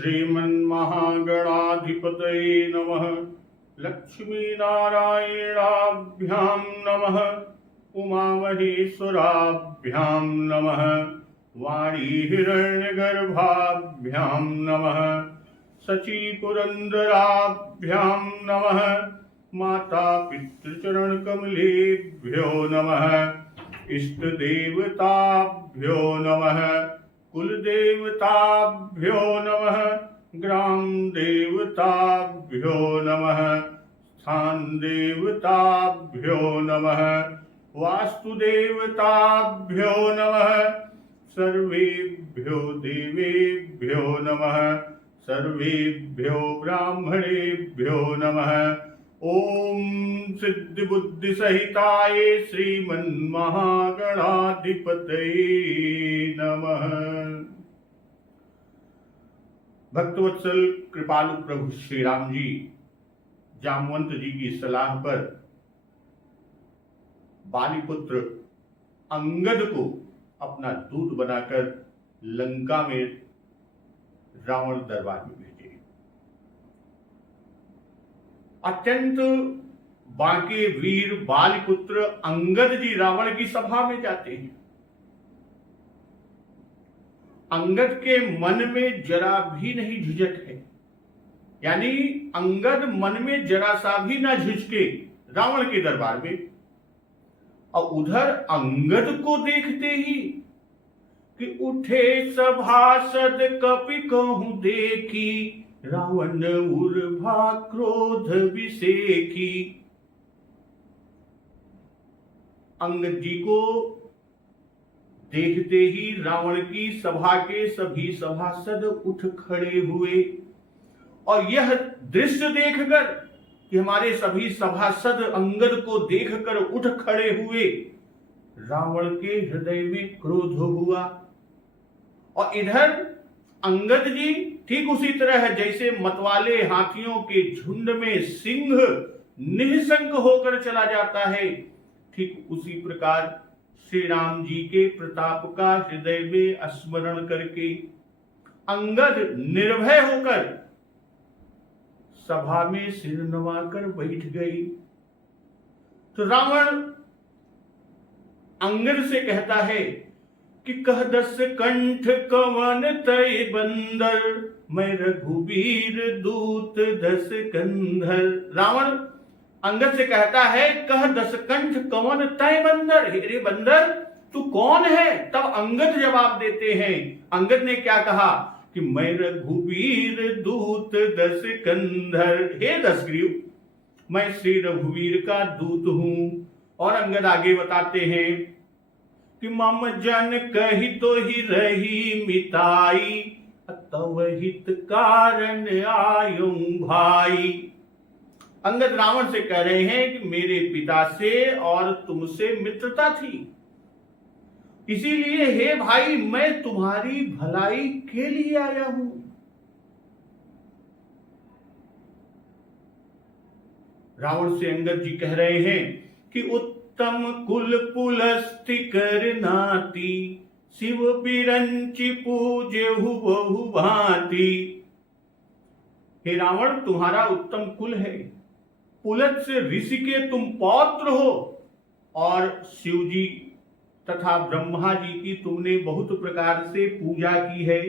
श्रीमन्महागणाधिपतये नमः। लक्ष्मीनारायणाभ्यां नमः। उमामहेश्वराभ्यां नमः। वाणीहिरण्यगर्भाभ्यां नमः। शचीपुरन्दराभ्यां नमः। माता पितृचरणकमलेभ्यो नमः। इष्टदेवताभ्यो नमः। कुलदेवताभ्यो नमः। ग्राम देवताभ्यो नमः। स्थान देवताभ्यो नमः। वास्तुदेवताभ्यो नमः। सर्वेभ्यो देवेभ्यो नमः। सर्वेभ्यो ब्राह्मणेभ्यो नमः। ओम सिद्धिबुद्धिसहिताय श्रीमन्महागणाधिपतये नमः। भक्तवत्सल कृपालु प्रभु श्री राम जी जामवंत जी की सलाह पर बालीपुत्र अंगद को अपना दूत बनाकर लंका में रावण दरबार में भेजे। अत्यंत बांके वीर बालीपुत्र अंगद जी रावण की सभा में जाते हैं। अंगद के मन में जरा भी नहीं झिझक है, यानी अंगद मन में जरा सा भी ना झिझके रावण के दरबार में। और उधर अंगद को देखते ही कि उठे सभासद कपि कहूं देखी, रावण उर्भा क्रोध विसेखी। अंगद जी को देखते ही रावण की सभा के सभी सभासद उठ खड़े हुए। और यह दृश्य देखकर कि हमारे सभी सभासद अंगद को देखकर उठ खड़े हुए, रावण के हृदय में क्रोध हुआ। और इधर अंगद जी ठीक उसी तरह है जैसे मतवाले हाथियों के झुंड में सिंह निःसंग होकर चला जाता है, ठीक उसी प्रकार श्री राम जी के प्रताप का हृदय में स्मरण करके अंगद निर्भय होकर सभा में सिर नवाकर बैठ गई। तो रावण अंगद से कहता है कि कह दस कंठ कवन तय बंदर, मैं रघुबीर दूत दस कंधर। रावण अंगद से कहता है कह दस कंठ कवन तय बंदर, हे बंदर तू कौन है? तब अंगद जवाब देते हैं, अंगद ने क्या कहा कि मैं रघुबीर दूत दस कंधर, हे दशग्रीव मैं श्री रघुवीर का दूत हूं। और अंगद आगे बताते हैं कि मम जन कही तो ही रही मिताई, तव हित कारण आयुं भाई। अंगद रावण से कह रहे हैं कि मेरे पिता से और तुमसे मित्रता थी, इसीलिए हे भाई मैं तुम्हारी भलाई के लिए आया हूं। रावण से अंगद जी कह रहे हैं कि उत्तम कुल पुलस्ति कर नाती, शिव बिरंचि पूजेहु बहु भांति। हे रावण तुम्हारा उत्तम कुल है, पुलत से ऋषि के तुम पौत्र हो, और शिव जी तथा ब्रह्मा जी की तुमने बहुत प्रकार से पूजा की है।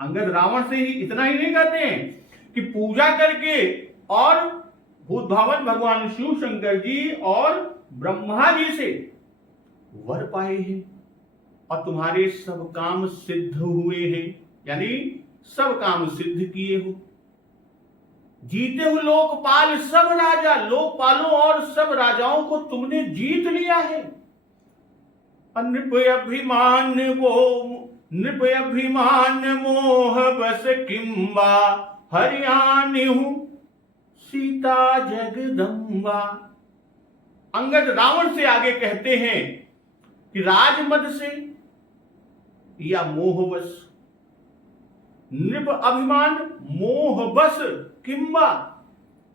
अंगद रावण से ही इतना ही नहीं कहते हैं कि पूजा करके और भूत भावन भगवान शिव शंकर जी और ब्रह्मा जी से वर पाए हैं और तुम्हारे सब काम सिद्ध हुए हैं, यानी सब काम सिद्ध किए हो। जीते हुए लोकपाल सब राजा, लोकपालों और सब राजाओं को तुमने जीत लिया है। नृप अभिमान मोह बस किंबा, हरियाणिहु सीता जगदम्बा। अंगद रावण से आगे कहते हैं कि राजमद से या मोहवश, नृप अभिमान मोहवश किंबा,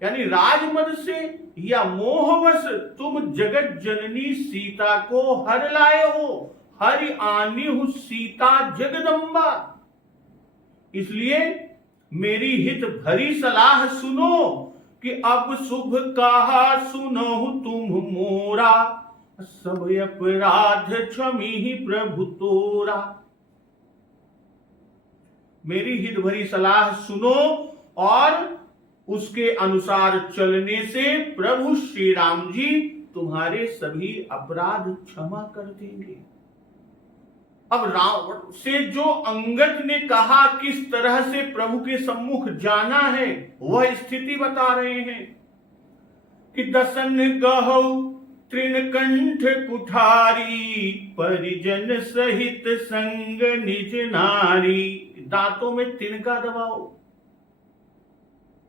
यानी राजमद से या मोहवश तुम जगत जननी सीता को हर लाए हो। हरि आनी हूं सीता जगदम्बा। इसलिए मेरी हित भरी सलाह सुनो कि अब शुभ कहा सुनहु तुम मोरा, सब अपराध क्षमी ही प्रभु तोरा। मेरी हित भरी सलाह सुनो और उसके अनुसार चलने से प्रभु श्री राम जी तुम्हारे सभी अपराध क्षमा कर देंगे। अब रावण से जो अंगद ने कहा किस तरह से प्रभु के सम्मुख जाना है, वह स्थिति बता रहे हैं कि दसन गहौ तृणकंठ कुठारी, परिजन सहित संग निज नारी। दांतों में तिनका दबाओ।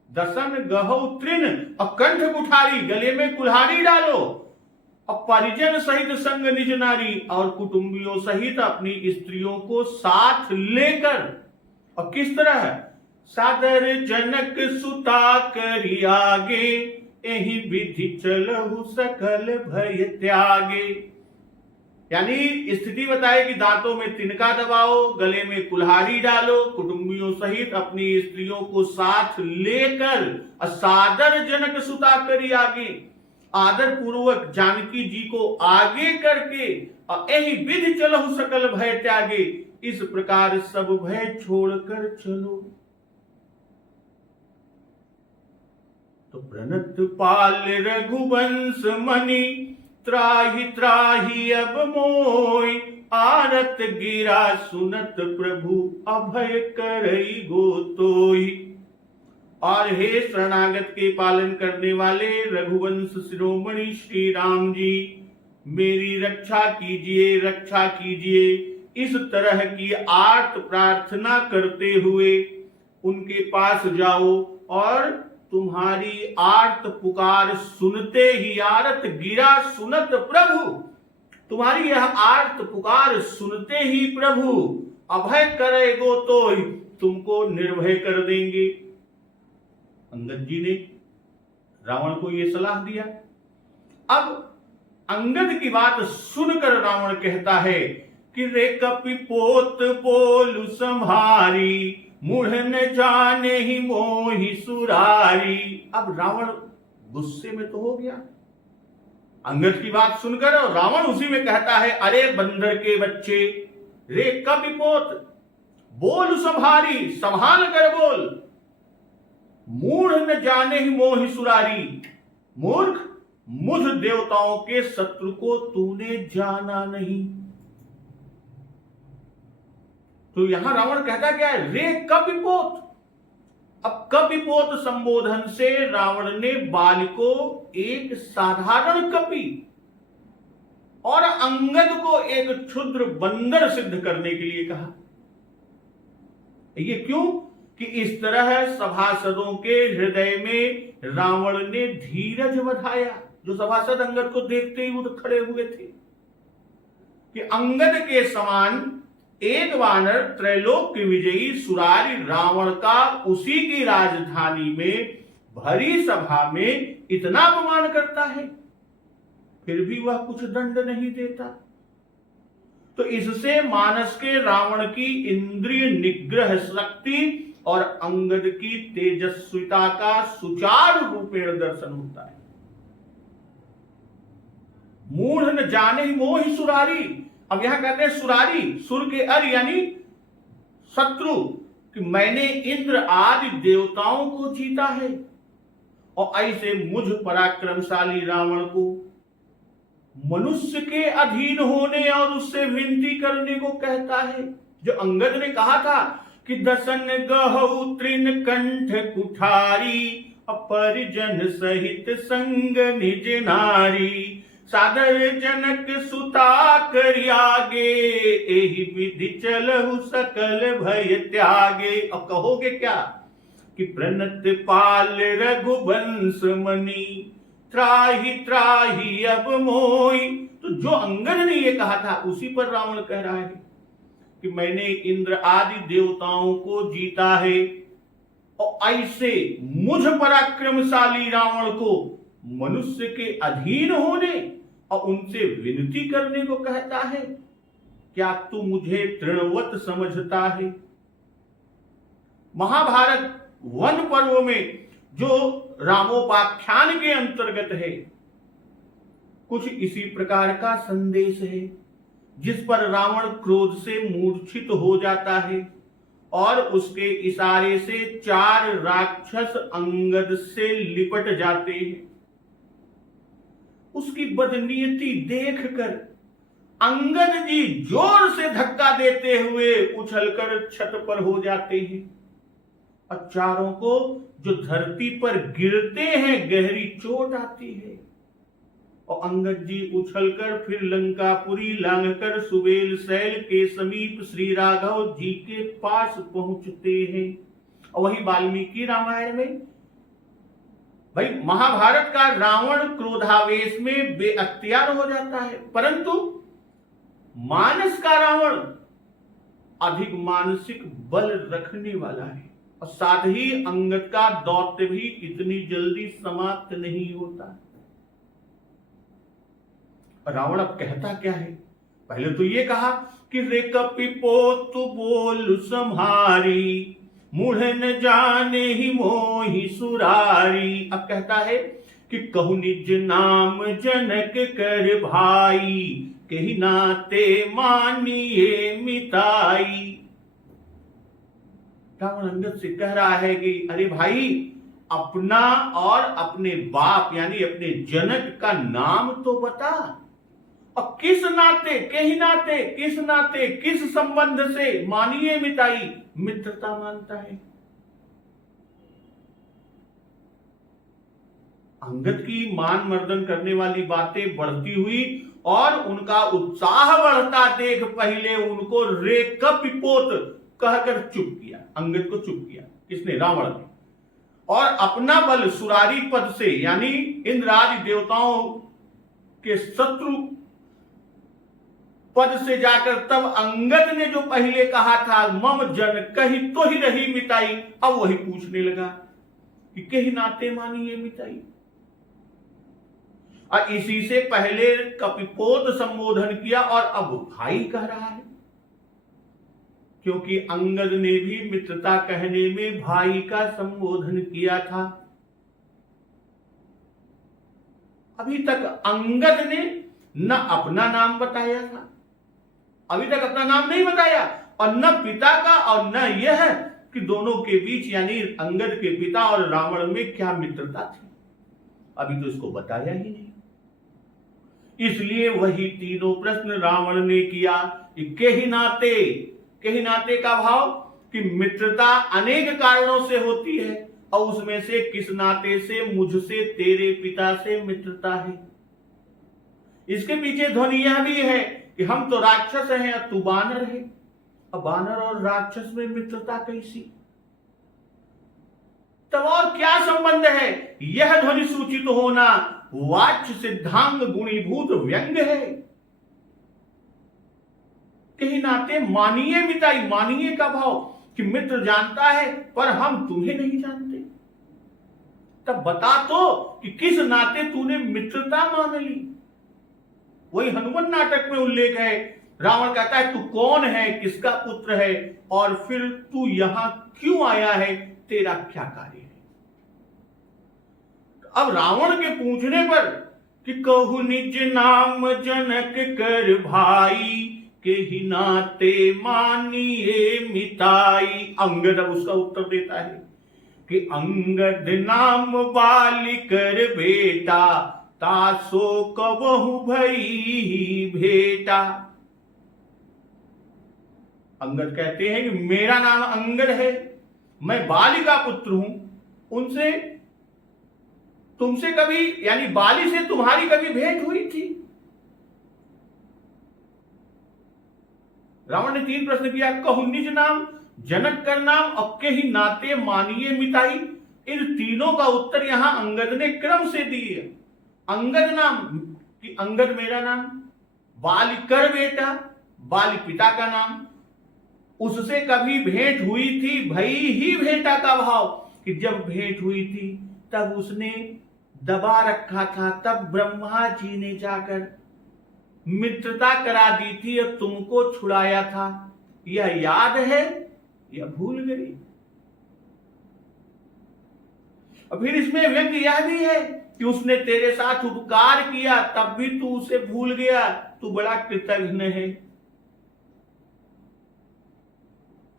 दसन गहौ तृण और कंठ कुठारी, गले में कुल्हाड़ी डालो। और परिजन सहित संग निज नारी, और कुटुंबियों सहित अपनी स्त्रियों को साथ लेकर। और किस तरह? सादर जनक सुता करी आगे, यही विधि चलहु सकल भय त्यागे। यानी स्थिति बताए कि दांतों में तिनका दबाओ, गले में कुल्हाड़ी डालो, कुटुंबियों सहित अपनी स्त्रियों को साथ लेकर सादर जनक सुता करी आगे, आदर पूर्वक जानकी जी को आगे करके यही विधि चलहु सकल भय त्यागे। इस प्रकार सब भय छोड़कर चलो। तो प्रणत पाल रघुवंश मणि, त्राहि त्राहि अब मोय, आरत गिरा सुनत प्रभु, अभय करई गोतोई। और हे शरणागत के पालन करने वाले रघुवंश शिरोमणि श्री राम जी, मेरी रक्षा कीजिए, रक्षा कीजिए। इस तरह की आर्त प्रार्थना करते हुए उनके पास जाओ और तुम्हारी आर्त पुकार सुनते ही, आरत गिरा सुनत प्रभु, तुम्हारी यह आर्त पुकार सुनते ही प्रभु अभय करेगो तो तुमको निर्भय कर देंगे। अंगद जी ने रावण को यह सलाह दिया। अब अंगद की बात सुनकर रावण कहता है कि रे कपिपोत बोलु संहारी, मूढ़ न जाने ही मोहि सुरारी। अब रावण गुस्से में तो हो गया अंगद की बात सुनकर, और रावण उसी में कहता है, अरे बंदर के बच्चे, रे कपिपोत बोल संहारी, संभाल कर बोल। मूढ़ न जाने ही मोहि सुरारी, मूर्ख, मुझ देवताओं के शत्रु को तूने जाना नहीं। तो यहां रावण कहता क्या है? रे कपिपोत। अब कपिपोत संबोधन से रावण ने बाल को एक साधारण कपि और अंगद को एक क्षुद्र बंदर सिद्ध करने के लिए कहा। ये क्यों? कि इस तरह सभासदों के हृदय में रावण ने धीरज बधाया। जो सभासद अंगद को देखते ही उठ खड़े हुए थे कि अंगद के समान एक वानर त्रैलोक्य विजयी सुरारी रावण का उसी की राजधानी में भरी सभा में इतना अपमान करता है, फिर भी वह कुछ दंड नहीं देता। तो इससे मानस के रावण की इंद्रिय निग्रह शक्ति और अंगद की तेजस्विता का सुचारू रूपेण दर्शन होता है। मूढ़ न जाने मोहि सुरारी। अब यहां कहते हैं सुरारी, सुर के अर यानी शत्रु, कि मैंने इंद्र आदि देवताओं को जीता है। और ऐसे मुझ पराक्रमशाली रावण को मनुष्य के अधीन होने और उससे विनती करने को कहता है। जो अंगद ने कहा था कि दसन गहौ तृण कंठ कुठारी, अपरिजन सहित संग निज नारी, सादर जनक सुता करि आगे, एहि विधि चलहु सकल भय त्यागे। अब कहोगे क्या कि प्रणत पाल रघुवंश मणि, त्राहि त्राहि अब मोई। तो जो अंगद ने ये कहा था उसी पर रावण कह रहा है कि मैंने इंद्र आदि देवताओं को जीता है। और ऐसे मुझ पराक्रमशाली रावण को मनुष्य के अधीन होने और उनसे विनती करने को कहता है। क्या तू मुझे तृणवत समझता है? महाभारत वन पर्व में जो रामोपाख्यान के अंतर्गत है, कुछ इसी प्रकार का संदेश है, जिस पर रावण क्रोध से मूर्छित हो जाता है और उसके इशारे से 4 राक्षस अंगद से लिपट जाते हैं। उसकी बदनीयती देखकर अंगद जी जोर से धक्का देते हुए उछलकर छत पर हो जाते हैं और चारों को जो धरती पर गिरते हैं गहरी चोट आती है और अंगद जी उछलकर फिर लंकापुरी लांघकर सुबेल शैल के समीप श्री राघव जी के पास पहुंचते हैं। और वही वाल्मीकि रामायण में भाई महाभारत का रावण क्रोधावेश में बेअख्तियार हो जाता है, परंतु मानस का रावण अधिक मानसिक बल रखने वाला है और साथ ही अंगद का दौत्य भी इतनी जल्दी समाप्त नहीं होता। रावण अब कहता क्या है? पहले तो ये कहा कि रे कपिपोत बोल सम्हारी, मूढ़ न जाने ही मोहि सुरारी। अब कहता है कि कहु निज नाम जनक कर भाई, कही नाते मानिए मिताई। रावण अंगद से कह रहा है कि अरे भाई, अपना और अपने बाप यानी अपने जनक का नाम तो बता, और किस नाते, कहीं नाते, किस नाते, किस संबंध से मानिए मिताई, मित्रता मानता है। अंगद की मान मर्दन करने वाली बातें बढ़ती हुई और उनका उत्साह बढ़ता देख पहले उनको रे कपिपोत कहकर चुप किया, अंगद को चुप किया। किसने? रावण ने। और अपना बल सुरारी पद से यानी इंद्र आदि देवताओं के शत्रु पद से जाकर तब अंगद ने जो पहले कहा था मम जन कही तो ही रही मिताई, अब वही पूछने लगा कि कहीं नाते मानिए मिताई। और इसी से पहले कपिपोत संबोधन किया और अब भाई कह रहा है, क्योंकि अंगद ने भी मित्रता कहने में भाई का संबोधन किया था। अभी तक अंगद ने न अपना नाम बताया था, अभी तक अपना नाम नहीं बताया, और न पिता का और न यह कि दोनों के बीच यानी अंगद के पिता और रावण में क्या मित्रता थी, अभी तो इसको बताया ही नहीं। इसलिए वही तीनों प्रश्न रावण ने किया कि कहीं नाते, कहीं नाते का भाव कि मित्रता अनेक कारणों से होती है और उसमें से किस नाते से मुझसे तेरे पिता से मित्रता है। इसके पीछे ध्वनि यह भी है कि हम तो राक्षस हैं और तू बानर है, अब बानर और राक्षस में मित्रता कैसी? तब और क्या संबंध है? यह ध्वनि सूचित होना वाच्य सिद्धांग गुणीभूत व्यंग है। कहीं नाते मानिए मिताई, मानिए का भाव कि मित्र जानता है पर हम तुम्हें नहीं जानते। तब बता तो कि किस नाते तूने मित्रता मान ली। वही हनुमान नाटक में उल्लेख है, रावण कहता है तू कौन है, किसका पुत्र है, और फिर तू यहां क्यों आया है, तेरा क्या कार्य है। अब रावण के पूछने पर कि कहु निज नाम जनक कर भाई, के ही नाते मानिए मिताई। अंगद अब उसका उत्तर देता है कि अंगद नाम बाली कर बेटा, तासो कबहु भई भेटा। अंगद कहते हैं कि मेरा नाम अंगद है, मैं बाली का पुत्र हूं, उनसे तुमसे कभी यानी बाली से तुम्हारी कभी भेंट हुई थी? रावण ने 3 प्रश्न किया, कहु निज नाम, जनक कर नाम, अब के ही नाते मानिए मिताई। इन तीनों का उत्तर यहां अंगद ने क्रम से दिए। अंगद नाम कि अंगद मेरा नाम, बाली कर बेटा, बाली पिता का नाम, उससे कभी भेंट हुई थी, भई ही भेंटा का भाव कि जब भेंट हुई थी तब उसने दबा रखा था, तब ब्रह्मा जी ने जाकर मित्रता करा दी थी और तुमको छुड़ाया था। यह याद है या भूल गई? और फिर इसमें व्यंग यह भी है कि उसने तेरे साथ उपकार किया तब भी तू उसे भूल गया, तू बड़ा कृतघ्न है।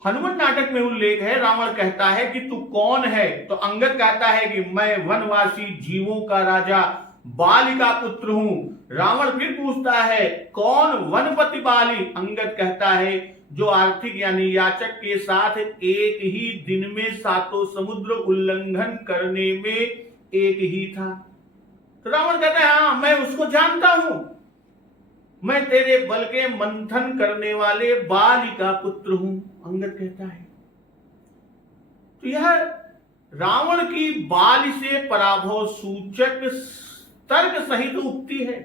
हनुमान नाटक में उल्लेख है, रावण कहता है कि तू कौन है, तो अंगद कहता है कि मैं वनवासी जीवों का राजा बाली का पुत्र हूं। रावण फिर पूछता है कौन वनपति बाली? अंगद कहता है जो आर्थिक यानी याचक के साथ एक ही दिन में सातों समुद्र उल्लंघन करने में एक ही था। तो रावण कहता है हाँ मैं उसको जानता हूं, मैं तेरे बल के मंथन करने वाले बाली का पुत्र हूं, अंगद कहता है। तो यह रावण की बाली से पराभव सूचक तर्क सहित उक्ति है।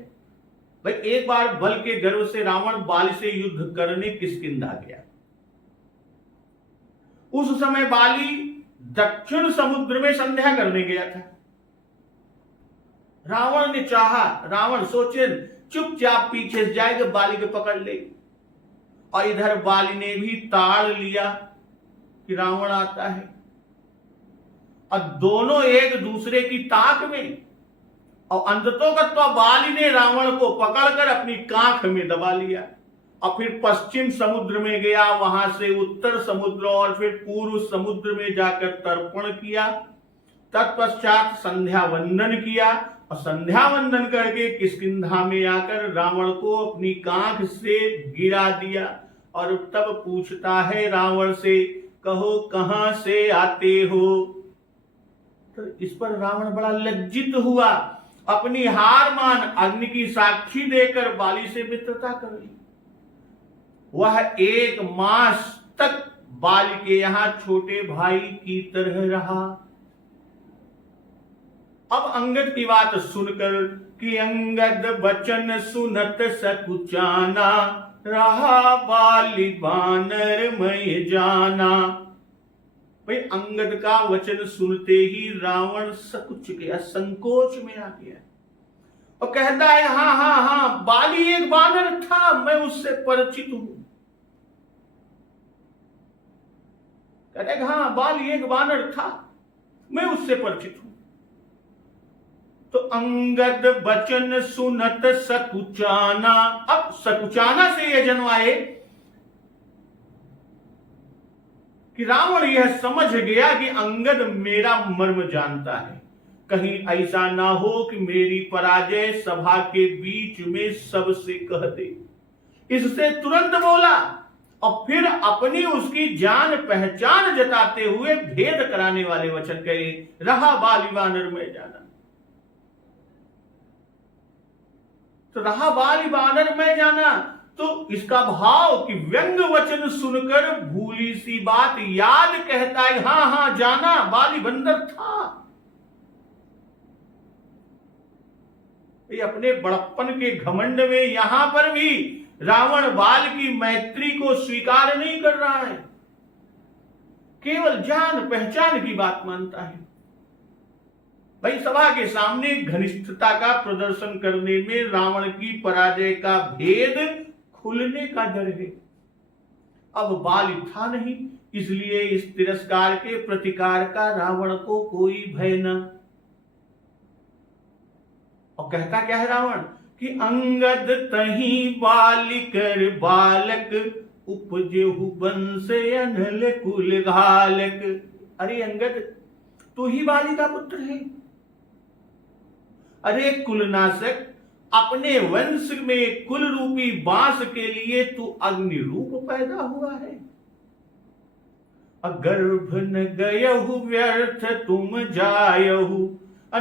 भाई एक बार बल के गर्व से रावण बाली से युद्ध करने किष्किंधा गया। उस समय बाली दक्षिण समुद्र में संध्या करने गया था। रावण ने चाहा, रावण सोचे चुपचाप पीछे से जाएगा, बाली को पकड़ ले, और इधर बाली ने भी ताड़ लिया कि रावण आता है, और दोनों एक दूसरे की ताक में, और अंततोगत्वा बाली ने रावण को पकड़कर अपनी कांख में दबा लिया, और फिर पश्चिम समुद्र में गया, वहां से उत्तर समुद्र और फिर पूर्व समुद्र में जाकर तर्पण किया। तत्पश्चात संध्या वंदन किया, और संध्या वंदन करके किष्किंधा में आकर रावण को अपनी कांख से गिरा दिया, और तब पूछता है रावण से कहो कहां से आते हो? तो इस पर रावण बड़ा लज्जित हुआ, अपनी हार मान अग्नि की साक्षी देकर बाली से मित्रता कर ली। वह एक मास तक बाली के यहां छोटे भाई की तरह रहा। अब अंगद की बात सुनकर कि अंगद बचन सुनत सकुचाना, रहा बाली बानर मैं जाना। भाई अंगद का वचन सुनते ही रावण सकुच गया, संकोच में आ गया, और कहता है हाँ हाँ हाँ बाली एक बानर था, मैं उससे परिचित हूं। कहता है हाँ बाली एक बानर था, मैं उससे परिचित हूं। तो अंगद बचन सुनत सकुचाना, अब सकुचाना से यह जन्माए कि रावण यह समझ गया कि अंगद मेरा मर्म जानता है, कहीं ऐसा ना हो कि मेरी पराजय सभा के बीच में सबसे कह दे। इससे तुरंत बोला, और फिर अपनी उसकी जान पहचान जताते हुए भेद कराने वाले वचन कहे, रहा बाली बानर में जाना। तो रहा बाली बानर में जाना, तो इसका भाव कि व्यंग वचन सुनकर भूली सी बात याद कहता है हाँ हाँ जाना बाली बंदर था। ये अपने बड़प्पन के घमंड में यहां पर भी रावण बाल की मैत्री को स्वीकार नहीं कर रहा है, केवल जान पहचान की बात मानता है। भाई सभा के सामने घनिष्ठता का प्रदर्शन करने में रावण की पराजय का भेद खुलने का डर है। अब बाली था नहीं, इसलिए इस तिरस्कार के प्रतिकार का रावण को कोई भय न। और कहता क्या है रावण कि अंगद तही बालिकर बालक, उपजेहु वंश अनल कुल घालक। अरे अंगद तू ही बाली का पुत्र है, अरे कुलनाशक, अपने वंश में कुल रूपी बांस के लिए तू अग्नि रूप पैदा हुआ है। गर्भ न गयहु व्यर्थ तुम जायहु,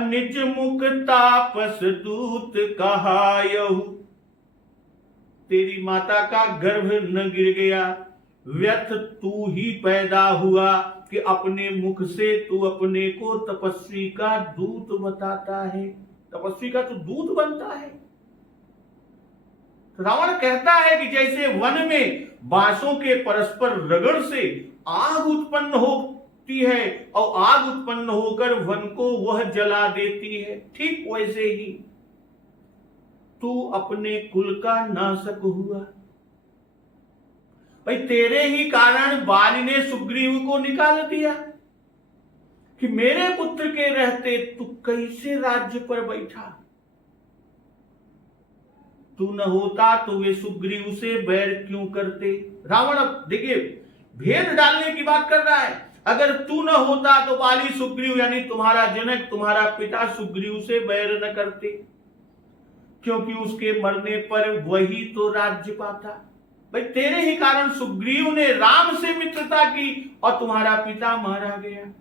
निज मुख तापस दूत कहायहु। तेरी माता का गर्भ न गिर गया, व्यर्थ तू ही पैदा हुआ कि अपने मुख से तू अपने को तपस्वी का दूत बताता है, तपस्वी का तू दूत बनता है। रावण कहता है कि जैसे वन में बांसों के परस्पर रगड़ से आग उत्पन्न होती है और आग उत्पन्न होकर वन को वह जला देती है, ठीक वैसे ही तू अपने कुल का नाशक हुआ। भाई तेरे ही कारण बाली ने सुग्रीव को निकाल दिया, कि मेरे पुत्र के रहते तू कैसे राज्य पर बैठा, तू न होता तो वे सुग्रीव से बैर क्यों करते। रावण अब देखिए भेद डालने की बात कर रहा है। अगर तू न होता तो बाली सुग्रीव यानी तुम्हारा जनक, तुम्हारा पिता सुग्रीव से बैर न करते, क्योंकि उसके मरने पर वही तो राज्य पाता। भाई तेरे ही कारण सुग्रीव ने राम से मित्रता की और तुम्हारा पिता मारा गया।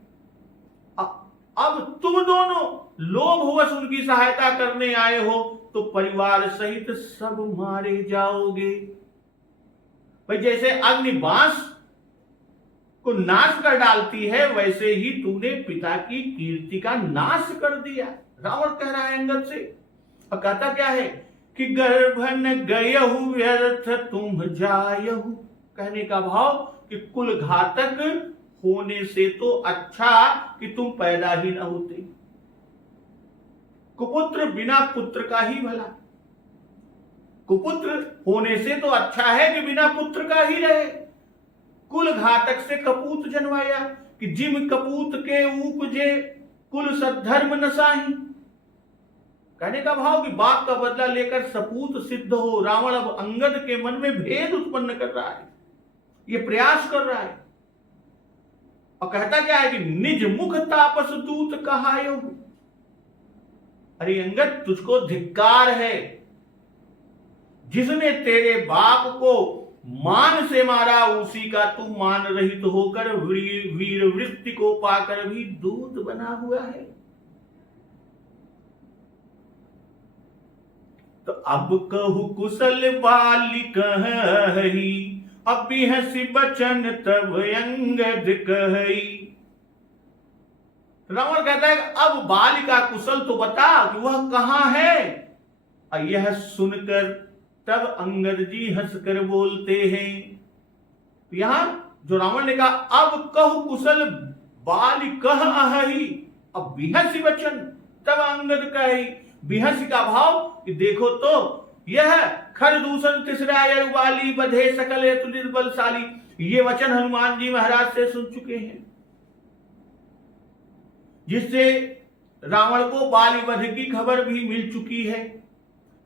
अब तुम दोनों लोभवश उनकी सहायता करने आए हो तो परिवार सहित सब मारे जाओगे। भाई जैसे अग्नि बांस को नाश कर डालती है, वैसे ही तूने पिता की कीर्ति का नाश कर दिया। रावण कह रहा है अंगद से, और कहता क्या है कि गर्भन गयहु व्यर्थ तुम जायहु। कहने का भाव कि कुल घातक होने से तो अच्छा कि तुम पैदा ही न होते। कुपुत्र बिना पुत्र का ही भला, कुपुत्र होने से तो अच्छा है कि बिना पुत्र का ही रहे। कुल घातक से कपूत जन्माया कि जिम कपूत के उपजे कुल सद्धर्म नसाही। कहने का भाव कि बाप का बदला लेकर सपूत सिद्ध हो। रावण अब अंगद के मन में भेद उत्पन्न कर रहा है, ये प्रयास कर रहा है, और कहता क्या है कि निज मुख तापस दूत कहायो। अरे अंगद तुझको धिक्कार है, जिसने तेरे बाप को मान से मारा उसी का तू मान रहित होकर वीर वृत्ति को पाकर भी दूत बना हुआ है। तो अब कहु कुशल बाली कहि, अब हंसी बचन तब अंगद कहि। रावण कहता है अब बाली का कुशल तो बता कि वह कहां है। और यह सुनकर तब अंगद जी हंसकर बोलते हैं। यहां जो रावण ने कहा अब कहु कुशल बाली कह अहि, अब बिहसी वचन तब अंगद कहि। बिहसी का भाव कि देखो तो यह खरदूषण तीसरा बाली बधे सकल हेतु निर्बलशाली, ये वचन हनुमान जी महाराज से सुन चुके हैं, जिससे रावण को बाली वध की खबर भी मिल चुकी है।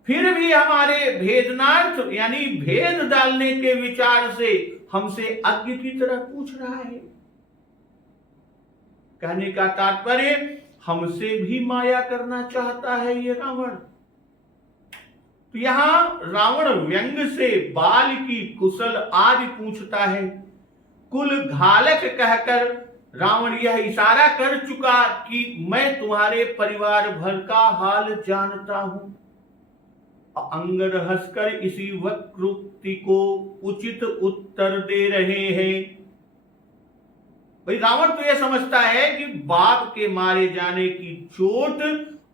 फिर भी हमारे भेदनार्थ यानी भेद डालने के विचार से हमसे अज्ञ की तरह पूछ रहा है। कहने का तात्पर्य हमसे भी माया करना चाहता है ये रावण। तो यहां रावण व्यंग से बाल की कुशल आदि पूछता है। कुल घालक कहकर रावण यह इशारा कर चुका कि मैं तुम्हारे परिवार भर का हाल जानता हूं। अंगद हंसकर इसी वक्रोक्ति को उचित उत्तर दे रहे हैं। भाई रावण तो यह समझता है कि बाप के मारे जाने की चोट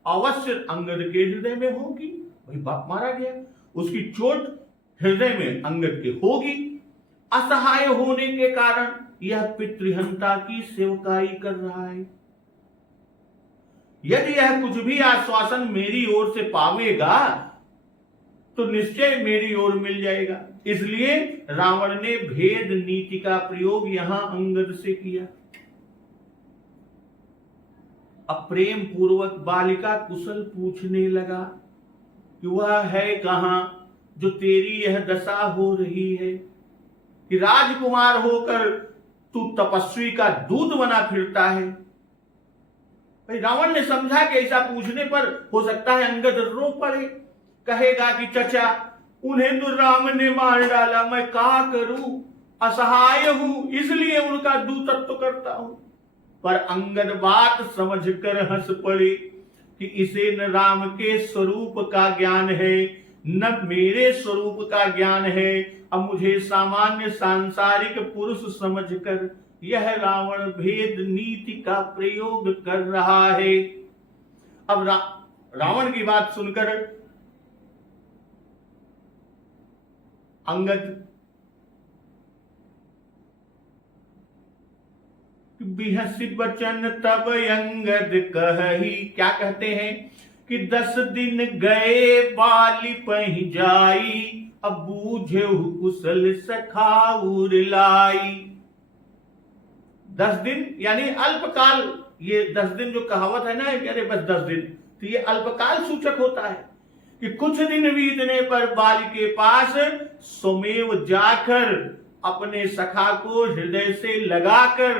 अवश्य अंगद के हृदय में होगी। भाई बाप मारा गया, उसकी चोट हृदय में अंगद के होगी। असहाय होने के कारण यह पितृहंता की सेवकाई कर रहा है। यदि यह कुछ भी आश्वासन मेरी ओर से पावेगा तो निश्चय मेरी ओर मिल जाएगा। इसलिए रावण ने भेद नीति का प्रयोग यहां अंगद से किया। अब प्रेम पूर्वक बालिका कुशल पूछने लगा कि वह है कहां जो तेरी यह दशा हो रही है कि राजकुमार होकर तू तपस्वी का दूत बना फिरता है। भाई रावण ने समझा कि ऐसा पूछने पर हो सकता है अंगद रो पड़े, कहेगा कि चचा उन्हें तो राम ने मार डाला, मैं क्या करूं, असहाय हूं इसलिए उनका दूतत्व करता हूं। पर अंगद बात समझकर हंस पड़े कि इसे न राम के स्वरूप का ज्ञान है न मेरे स्वरूप का ज्ञान है। अब मुझे सामान्य सांसारिक पुरुष समझकर यह रावण भेद नीति का प्रयोग कर रहा है। अब रावण की बात सुनकर अंगद बिहसी बचन तब अंगद कही, क्या कहते हैं कि 10 दिन गए बाली पही जाई, अब बूझे कुशल सखाउर लाई। 10 दिन यानी अल्पकाल ये 10 दिन जो कहावत है ना कि अरे बस 10 दिन, तो ये अल्पकाल सूचक होता है कि कुछ दिन बीतने पर बाली के पास स्वमेव जाकर अपने सखा को हृदय से लगाकर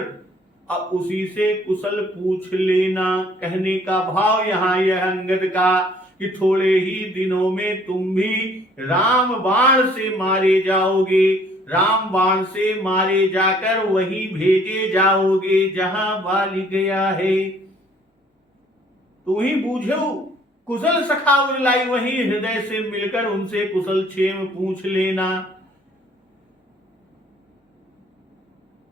अब उसी से कुशल पूछ लेना। कहने का भाव यहां यह अंगद का कि थोड़े ही दिनों में तुम भी राम बाण से मारे जाओगे, राम बाण से मारे जाकर वहीं भेजे जाओगे जहां बाली गया है। तू ही बूझो कुशल सखा उरलाई, वहीं हृदय से मिलकर उनसे कुशल क्षेम पूछ लेना।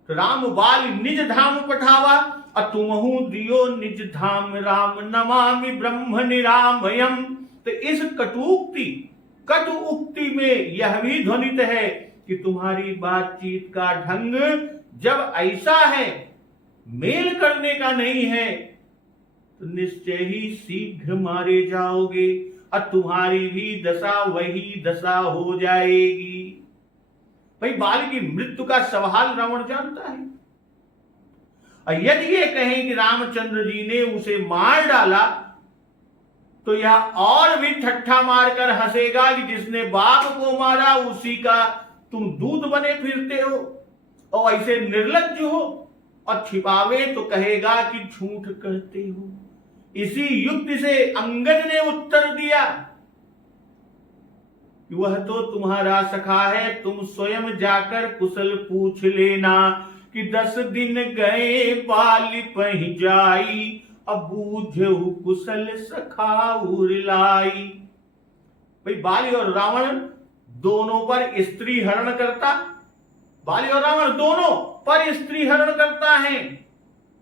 राम बाल निज धाम पठावा और तुमहु दियो निज धाम, राम नमामि ब्रह्म निरामयम। तो इस कटु उक्ति में यह भी ध्वनित है कि तुम्हारी बातचीत का ढंग जब ऐसा है, मेल करने का नहीं है, तो निश्चय ही शीघ्र मारे जाओगे और तुम्हारी भी दशा वही दशा हो जाएगी। भाई बाल की मृत्यु का सवाल रावण जानता है, और यदि ये कहें कि रामचंद्र जी ने उसे मार डाला तो यह और भी ठट्ठा मारकर हंसेगा कि जिसने बाप को मारा उसी का तुम दूध बने फिरते हो और ऐसे निर्लज्ज हो, और छिपावे तो कहेगा कि झूठ कहते हो। इसी युक्ति से अंगद ने उत्तर दिया कि वह तो तुम्हारा सखा है, तुम स्वयं जाकर कुशल पूछ लेना कि 10 दिन गए बाली पही जाई, अब बूझहु कुशल सखा उरलाई। भाई बाली और रावण दोनों पर स्त्री हरण करता, बाली और रावण दोनों पर स्त्री हरण करता है।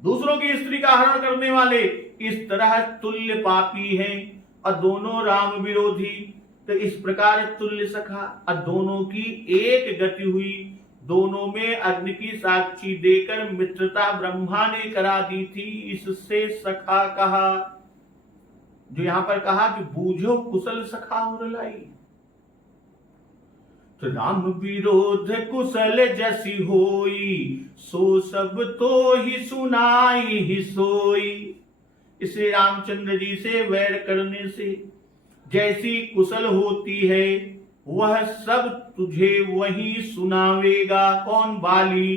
दूसरों की स्त्री का हरण करने वाले इस तरह तुल्य पापी हैं और दोनों राम विरोधी। तो इस प्रकार तुल्य सखा और दोनों की एक गति हुई, दोनों में अग्नि की साक्षी देकर मित्रता ब्रह्मा ने करा दी थी, इससे सखा कहा। जो यहां पर कहा कि बूझो कुशल सखा उरलाई, तो राम विरोध कुशल जसी होई, सो सब तो ही सुनाई ही सोई। इसलिए रामचंद्र जी से वैर करने से जैसी कुशल होती है वह सब तुझे वही सुनावेगा। कौन? बाली।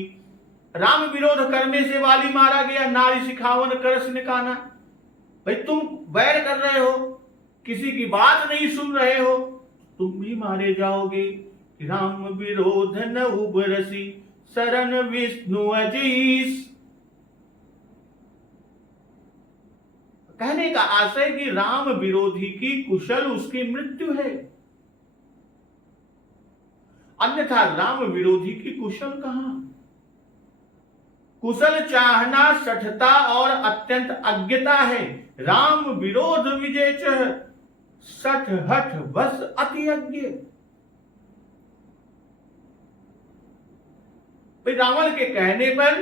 राम विरोध करने से बाली मारा गया, नारी सिखावन करस निकाना। भाई तुम वैर कर रहे हो, किसी की बात नहीं सुन रहे हो, तुम भी मारे जाओगे। राम विरोध न उबरसी, शरण विष्णु अजीस। कहने का आशय कि राम विरोधी की कुशल उसकी मृत्यु है, अन्यथा राम विरोधी की कुशल कहां? कुशल चाहना सठता और अत्यंत अज्ञता है, राम विरोध विजय चह, सठ हठ बस अति अज्ञ। रावण के कहने पर,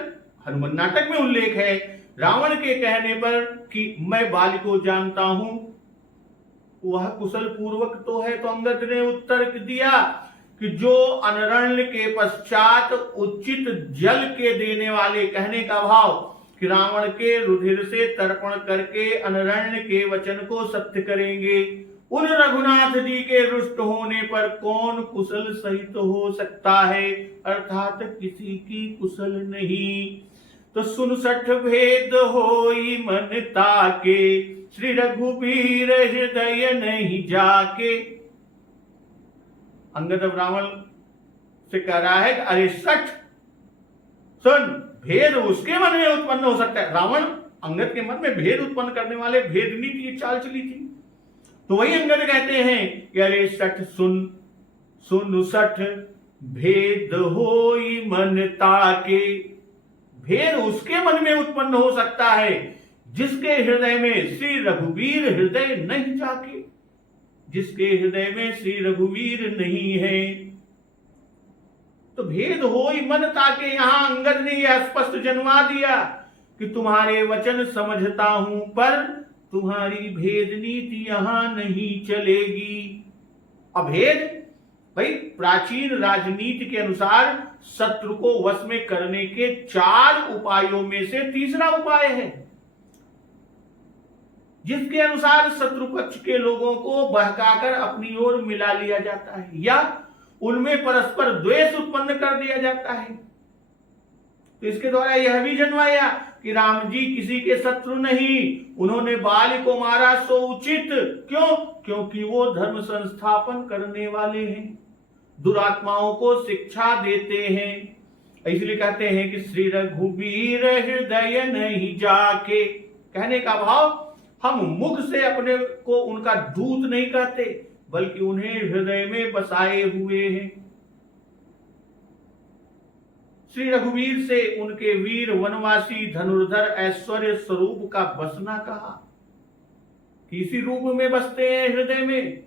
हनुमान नाटक में उल्लेख है, रावण के कहने पर कि मैं बाली को जानता हूं, वह कुशल पूर्वक तो है। तो अंगद ने उत्तर दिया कि जो अनरण्य के पश्चात उचित जल के देने वाले, कहने का भाव कि रावण के रुधिर से तर्पण करके अनरण्य के वचन को सत्य करेंगे, उन रघुनाथ जी के रुष्ट होने पर कौन कुशल सहित हो सकता है, अर्थात किसी की कुशल नहीं। तो सुन सठ भेद होई मन ताके, श्री रघुबीर हृदय नहीं जाके। अंगद रावण से कह रहा है कि अरे सठ सुन, भेद उसके मन में उत्पन्न हो सकता है। रावण अंगद के मन में भेद उत्पन्न करने वाले भेदनी की चाल चली थी। तो वही अंगद कहते हैं कि अरे सठ सुन, सुन सठ भेद होई मन ताके। भेद उसके मन में उत्पन्न हो सकता है जिसके हृदय में श्री रघुवीर हृदय नहीं जाके, जिसके हृदय में श्री रघुवीर नहीं है। तो भेद होई मन ताके, यहां अंगद ने यह स्पष्ट जन्मा दिया कि तुम्हारे वचन समझता हूं पर तुम्हारी भेद नीति यहां नहीं चलेगी। अभेद भाई प्राचीन राजनीति के अनुसार शत्रु को वश में करने के 4 उपायों में से तीसरा उपाय है। जिसके अनुसार शत्रु पक्ष के लोगों को बहकाकर अपनी ओर मिला लिया जाता है या उनमें परस्पर द्वेष उत्पन्न कर दिया जाता है। तो इसके द्वारा यह भी जन्माया कि राम जी किसी के शत्रु नहीं, उन्होंने बाली को मारा सो उचित। क्यों? क्योंकि वो धर्म संस्थापन करने वाले हैं, दुरात्माओं को शिक्षा देते हैं। इसलिए कहते हैं कि श्री रघुवीर हृदय नहीं जाके। कहने का भाव, हम मुख से अपने को उनका दूत नहीं कहते, बल्कि उन्हें हृदय में बसाए हुए हैं। श्री रघुवीर से उनके वीर वनवासी धनुर्धर ऐश्वर्य स्वरूप का बसना कहा। किसी रूप में बसते हैं हृदय में।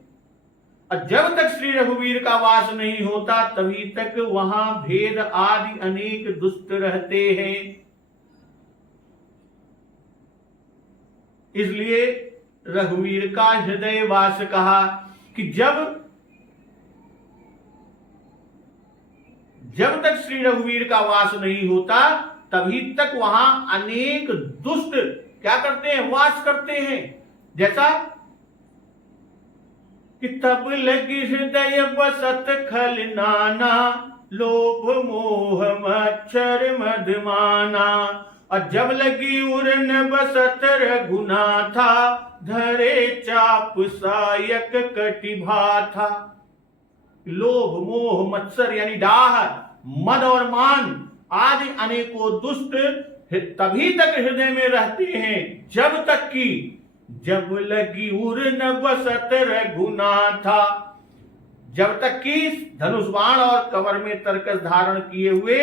और जब तक श्री रघुवीर का वास नहीं होता तभी तक वहां भेद आदि अनेक दुष्ट रहते हैं। इसलिए रघुवीर का हृदय वास कहा कि जब तक श्री रघुवीर का वास नहीं होता तभी तक वहां अनेक दुष्ट क्या करते हैं? वास करते हैं। जैसा कि तब लगी हृदय बसत खल नाना, लोभ मोह मच्छर मधमाना। और जब लगी उरन बसत रघुनाथा, धरे चाप सायक कटिभा था। लोभ मोह मत्सर यानी डाह, मद और मान आदि अनेकों दुष्ट तभी तक हृदय में रहते हैं जब तक कि जब लगी उरन बसत रघुनाथा, जब तक कि धनुष बाण और कमर में तरकस धारण किए हुए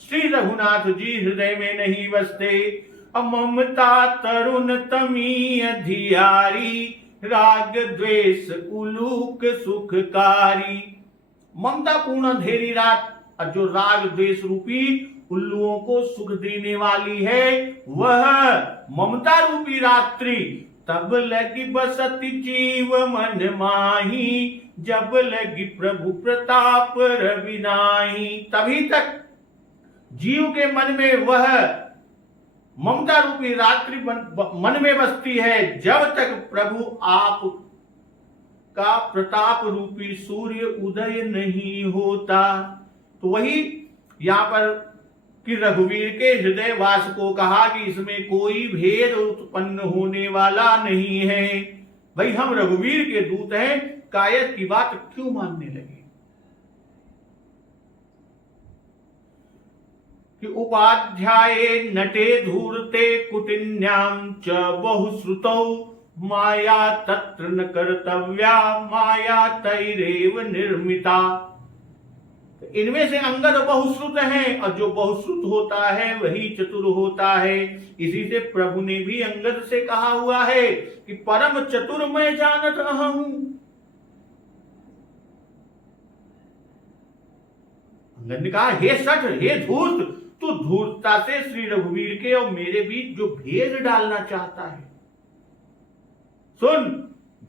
श्री रघुनाथ जी हृदय में नहीं बसते। ममता तरुण तमी अधियारी, राग द्वेष उलूक सुखकारी। ममता पूर्ण अंधेरी रात और जो राग द्वेष रूपी उल्लुओं को सुख देने वाली है, वह ममता रूपी रात्रि तब लगी बसती जीव मन माही, जब लगी प्रभु प्रताप रवि नाही। तभी तक जीव के मन में वह ममता रूपी रात्रि मन में बसती है जब तक प्रभु आप का प्रताप रूपी सूर्य उदय नहीं होता। तो वही यहां पर कि रघुवीर के हृदय वास को कहा कि इसमें कोई भेद उत्पन्न होने वाला नहीं है। भाई हम रघुवीर के दूत हैं, कायद की बात क्यों मानने लगे? कि उपाध्याये नटे धूर्ते कुटिन्याम च बहुश्रुतौ, माया तत्र न कर्तव्या माया तैरेव निर्मिता। इनमें से अंगद बहुश्रुत हैं और जो बहुश्रुत होता है वही चतुर होता है। इसी से प्रभु ने भी अंगद से कहा हुआ है कि परम चतुर मैं जानत अहं। अंगद ने कहा, हे सठ, हे धूर्त, तू धूर्तता से श्री रघुवीर के और मेरे बीच जो भेद डालना चाहता है। सुन,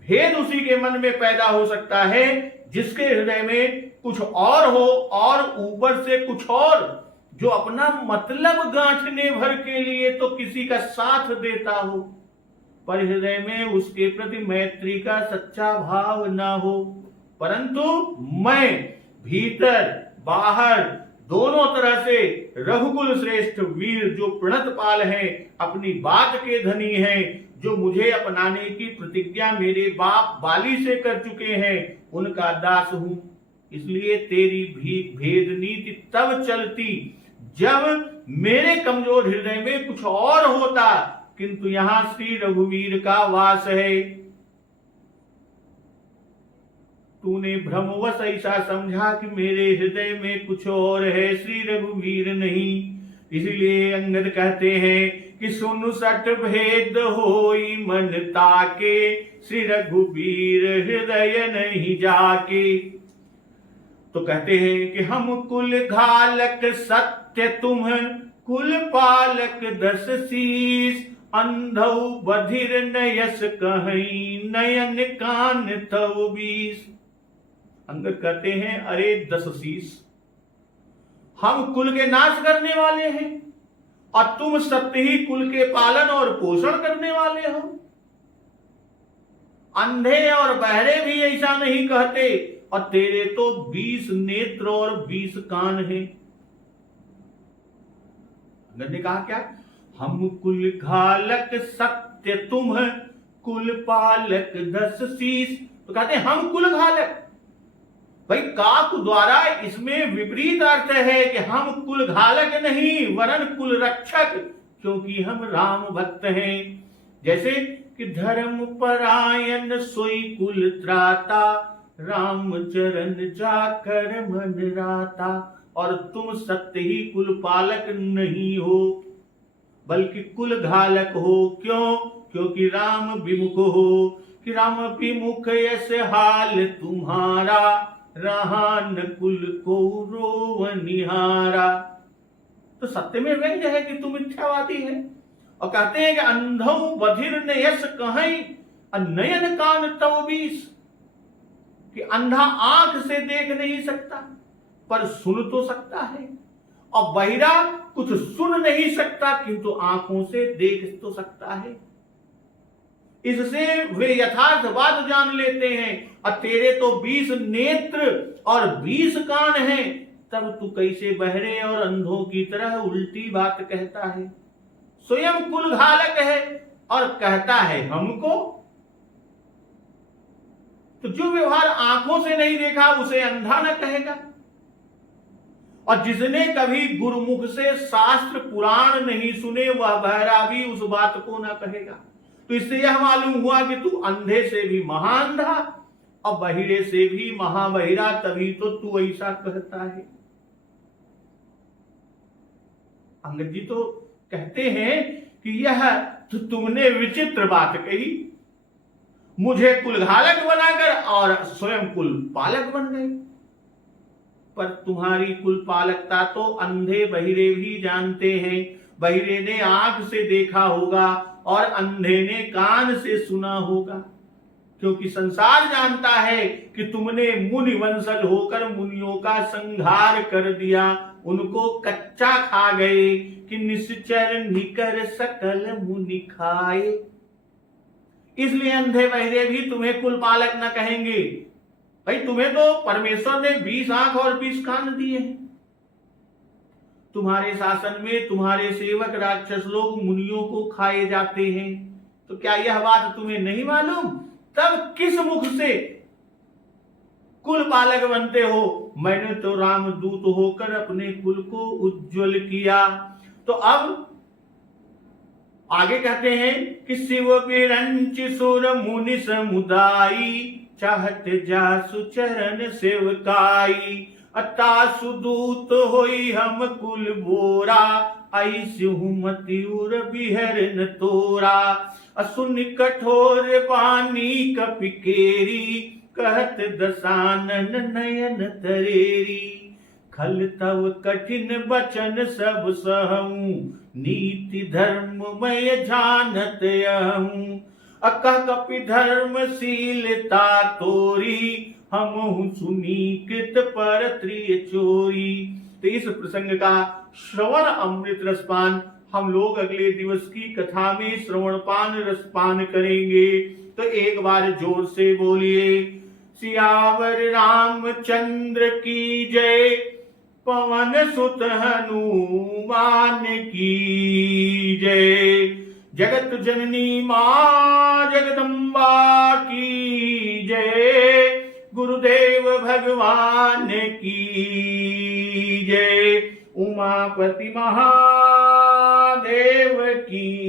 भेद उसी के मन में पैदा हो सकता है जिसके हृदय में कुछ और हो और ऊपर से कुछ और, जो अपना मतलब गांठने भर के लिए तो किसी का साथ देता हो पर हृदय में उसके प्रति मैत्री का सच्चा भाव ना हो। परंतु मैं भीतर बाहर दोनों तरह से रघुकुल श्रेष्ठ वीर जो प्रणतपाल हैं, अपनी बात के धनी हैं, जो मुझे अपनाने की प्रतिज्ञा मेरे बाप बाली से कर चुके हैं, उनका दास हूं। इसलिए तेरी भी भेद नीति तब चलती जब मेरे कमजोर हृदय में कुछ और होता, किंतु यहां श्री रघुवीर का वास है। तूने भ्रमवश ऐसा समझा कि मेरे हृदय में कुछ और है, श्री रघुवीर नहीं। इसलिए अंगद कहते हैं कि सुनु सठ भेद होई मन ताके, श्री रघुवीर हृदय नहीं जाके। तो कहते हैं कि हम कुल घालक सत्य तुम, कुल पालक दस शीस, अंधौ बधिर नयस कहीं, नयन कान तव बीस। अंगद कहते हैं, अरे दस शीस, हम कुल के नाश करने वाले हैं और तुम सत्य ही कुल के पालन और पोषण करने वाले हो। अंधे और बहरे भी ऐसा नहीं कहते, और तेरे तो 20 नेत्र और 20 कान हैं। अंगद ने कहा क्या? हम कुल घालक सत्य तुम कुल पालक 10 शीस। तो कहते हैं हम कुल घालक। भाई काक द्वारा इसमें विपरीत अर्थ है कि हम कुल घालक नहीं वरन कुल रक्षक, क्योंकि हम राम भक्त हैं। जैसे कि धर्म परायण सोई कुल त्राता, राम चरण जाकर मन राता। और तुम सत्य ही कुल पालक नहीं हो बल्कि कुल घालक हो। क्यों? क्योंकि राम विमुख हो। कि राम विमुख ऐसे हाल तुम्हारा, रहा न कुल को रोवनिहारा। तो सत्य में व्यंग्य है कि तुम मिथ्यावादी है। और कहते हैं कि अंधौ बधिर ने यश कहीं नयन कान तव 20। कि अंधा आंख से देख नहीं सकता पर सुन तो सकता है, और बहिरा कुछ सुन नहीं सकता किंतु आंखों से देख तो सकता है। इससे वे यथार्थ बात जान लेते हैं। और तेरे तो 20 नेत्र और 20 कान हैं, तब तू कैसे बहरे और अंधों की तरह उल्टी बात कहता है? स्वयं कुल घालक है और कहता है हमको। तो जो व्यवहार आंखों से नहीं देखा उसे अंधा न कहेगा। और जिसने कभी गुरुमुख से शास्त्र पुराण नहीं सुने वह बहरा भी उस बात को न कहेगा। तो इससे यह मालूम हुआ कि तू अंधे से भी महाअंधा और बहिरे से भी महाबहिरा, तभी तो तू ऐसा कहता है। अंगद जी तो कहते हैं कि यह तो तुमने विचित्र बात कही, मुझे कुलघालक बनाकर और स्वयं कुल पालक बन गए। पर तुम्हारी कुल पालकता तो अंधे बहिरे भी जानते हैं। बहिरे ने आंख से देखा होगा और अंधे ने कान से सुना होगा, क्योंकि संसार जानता है कि तुमने मुनि वंशज होकर मुनियों का संहार कर दिया, उनको कच्चा खा गए कि निश्चर निकर सकल मुनि खाए। इसलिए अंधे बहिरे भी तुम्हें कुल पालक न कहेंगे। भाई तुम्हें तो परमेश्वर ने 20 आंख और 20 कान दिए हैं। तुम्हारे शासन में तुम्हारे सेवक राक्षस लोग मुनियों को खाए जाते हैं, तो क्या यह बात तुम्हें नहीं मालूम? तब किस मुख से कुल पालक बनते हो? मैंने तो रामदूत होकर अपने कुल को उज्जवल किया। तो अब आगे कहते हैं कि शिव बिरंच सुर मुनि समुदायी, चाहत जासु चरण सेवकाई। अतासु दूत होई हम कुल बोरा, ऐसी हुमति उर बिहर न तोरा। असुन कठोर पानी कपिकेरी, कहत दसानन नयन तरेरी। खल तव कठिन बचन सब सहूं, नीति धर्म मय जानत अहूं। अकह कपि धर्मशीलता तोरी, हम सुनी कृत पर त्रिय चोरी। तो इस प्रसंग का श्रवण अमृत रसपान हम लोग अगले दिवस की कथा में श्रवणपान रसपान करेंगे। तो एक बार जोर से बोलिए सियावर रामचंद्र की जय, पवन सुत हनुमान की जय। जगत जननी मां जगदम्बा की जय, गुरुदेव भगवान की जय, उमापति महादेव की